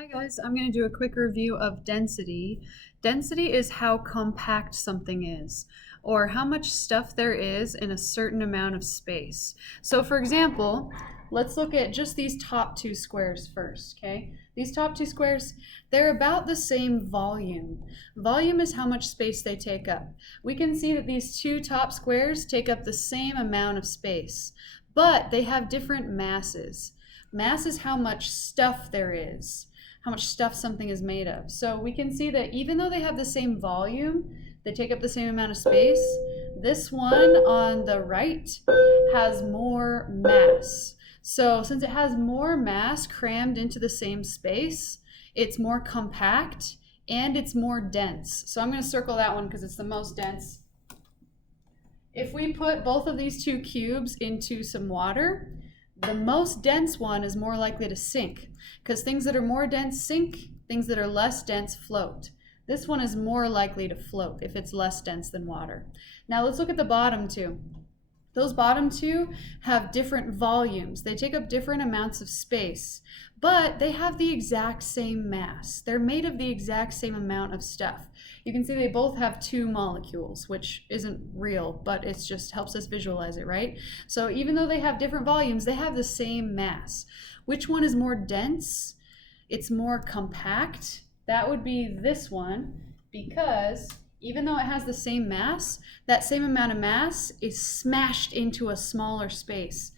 Hi guys, I'm going to do a quick review of density. Density is how compact something is, or how much stuff there is in a certain amount of space. So for example, let's look at just these top two squares first, okay? These top two squares, they're about the same volume. Volume is how much space they take up. We can see that these two top squares take up the same amount of space, but they have different masses. Mass is how much stuff there is, how much stuff something is made of. So we can see that even though they have the same volume, they take up the same amount of space, this one on the right has more mass. So since it has more mass crammed into the same space, it's more compact and it's more dense. So I'm going to circle that one because it's the most dense. If we put both of these two cubes into some water, the most dense one is more likely to sink because things that are more dense sink, things that are less dense float. This one is more likely to float if it's less dense than water. Now let's look at the bottom two. Those bottom two have different volumes. They take up different amounts of space, but they have the exact same mass. They're made of the exact same amount of stuff. You can see they both have two molecules, which isn't real, but it just helps us visualize it, right? So even though they have different volumes, they have the same mass. Which one is more dense? It's more compact. That would be this one, because even though it has the same mass, that same amount of mass is smashed into a smaller space.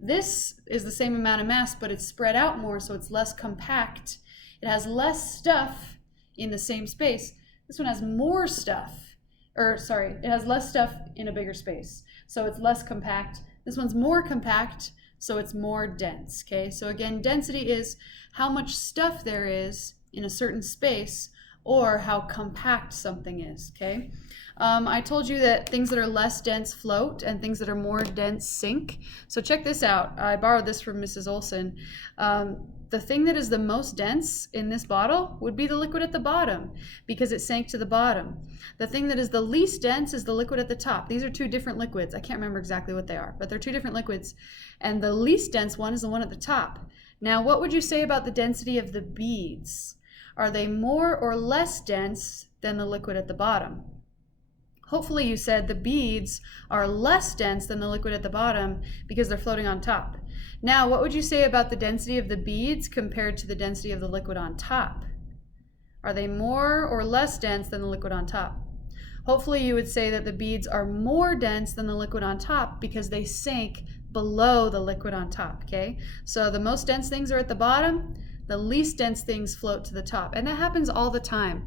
This is the same amount of mass, but it's spread out more, so it's less compact. It has less stuff in the same space. This one has more stuff, it has less stuff in a bigger space, so it's less compact. This one's more compact, so it's more dense, okay? So again, density is how much stuff there is in a certain space, or how compact something is, okay? I told you that things that are less dense float and things that are more dense sink. So check this out. I borrowed this from Mrs. Olson. The thing that is the most dense in this bottle would be the liquid at the bottom because it sank to the bottom. The thing that is the least dense is the liquid at the top. These are two different liquids. I can't remember exactly what they are, but they're two different liquids. And the least dense one is the one at the top. Now, what would you say about the density of the beads? Are they more or less dense than the liquid at the bottom? Hopefully you said the beads are less dense than the liquid at the bottom because they're floating on top. Now, what would you say about the density of the beads compared to the density of the liquid on top? Are they more or less dense than the liquid on top? Hopefully you would say that the beads are more dense than the liquid on top because they sank below the liquid on top, okay? So the most dense things are at the bottom, the least dense things float to the top, and that happens all the time.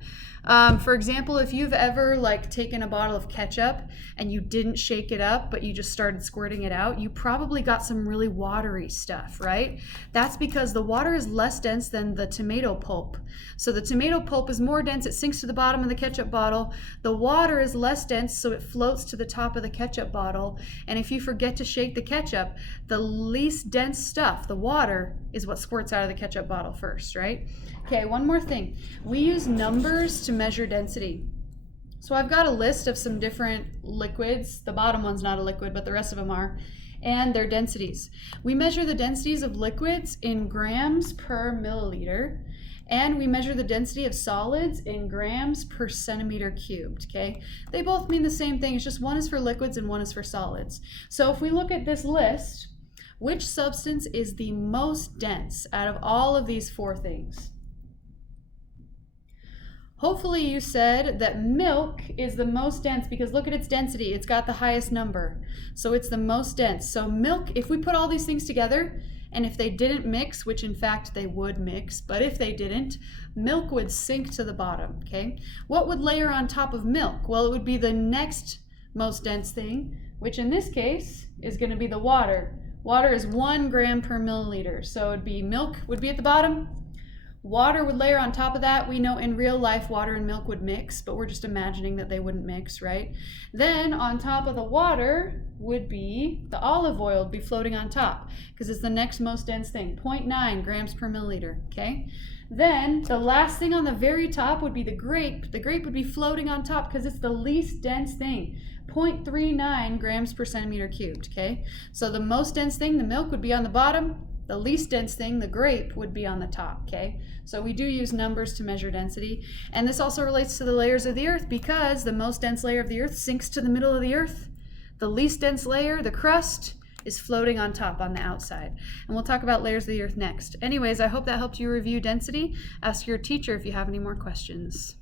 For example, if you've ever taken a bottle of ketchup and you didn't shake it up, but you just started squirting it out, you probably got some really watery stuff, right? That's because the water is less dense than the tomato pulp. So the tomato pulp is more dense, it sinks to the bottom of the ketchup bottle. The water is less dense, so it floats to the top of the ketchup bottle. And if you forget to shake the ketchup, the least dense stuff, the water, is what squirts out of the ketchup bottle first, right? Okay, one more thing. We use numbers to measure density. So I've got a list of some different liquids. The bottom one's not a liquid, but the rest of them are, and their densities. We measure the densities of liquids in grams per milliliter, and we measure the density of solids in grams per centimeter cubed, okay? They both mean the same thing. It's just one is for liquids and one is for solids. So if we look at this list, which substance is the most dense out of all of these four things? Hopefully you said that milk is the most dense because look at its density. It's got the highest number. So it's the most dense. So milk, if we put all these things together, and if they didn't mix, which in fact they would mix, but if they didn't, milk would sink to the bottom, okay? What would layer on top of milk? Well, it would be the next most dense thing, which in this case is going to be the water. Water is 1 gram per milliliter. So it'd be milk would be at the bottom. Water would layer on top of that. We know in real life water and milk would mix, but we're just imagining that they wouldn't mix, right? Then on top of the water would be the olive oil would be floating on top because it's the next most dense thing, 0.9 grams per milliliter, okay? Then the last thing on the very top would be the grape. The grape would be floating on top because it's the least dense thing, 0.39 grams per centimeter cubed, okay? So the most dense thing, the milk, would be on the bottom. The least dense thing, the grape, would be on the top, okay? So we do use numbers to measure density. And this also relates to the layers of the earth because the most dense layer of the earth sinks to the middle of the earth. The least dense layer, the crust, is floating on top on the outside. And we'll talk about layers of the earth next. Anyways, I hope that helped you review density. Ask your teacher if you have any more questions.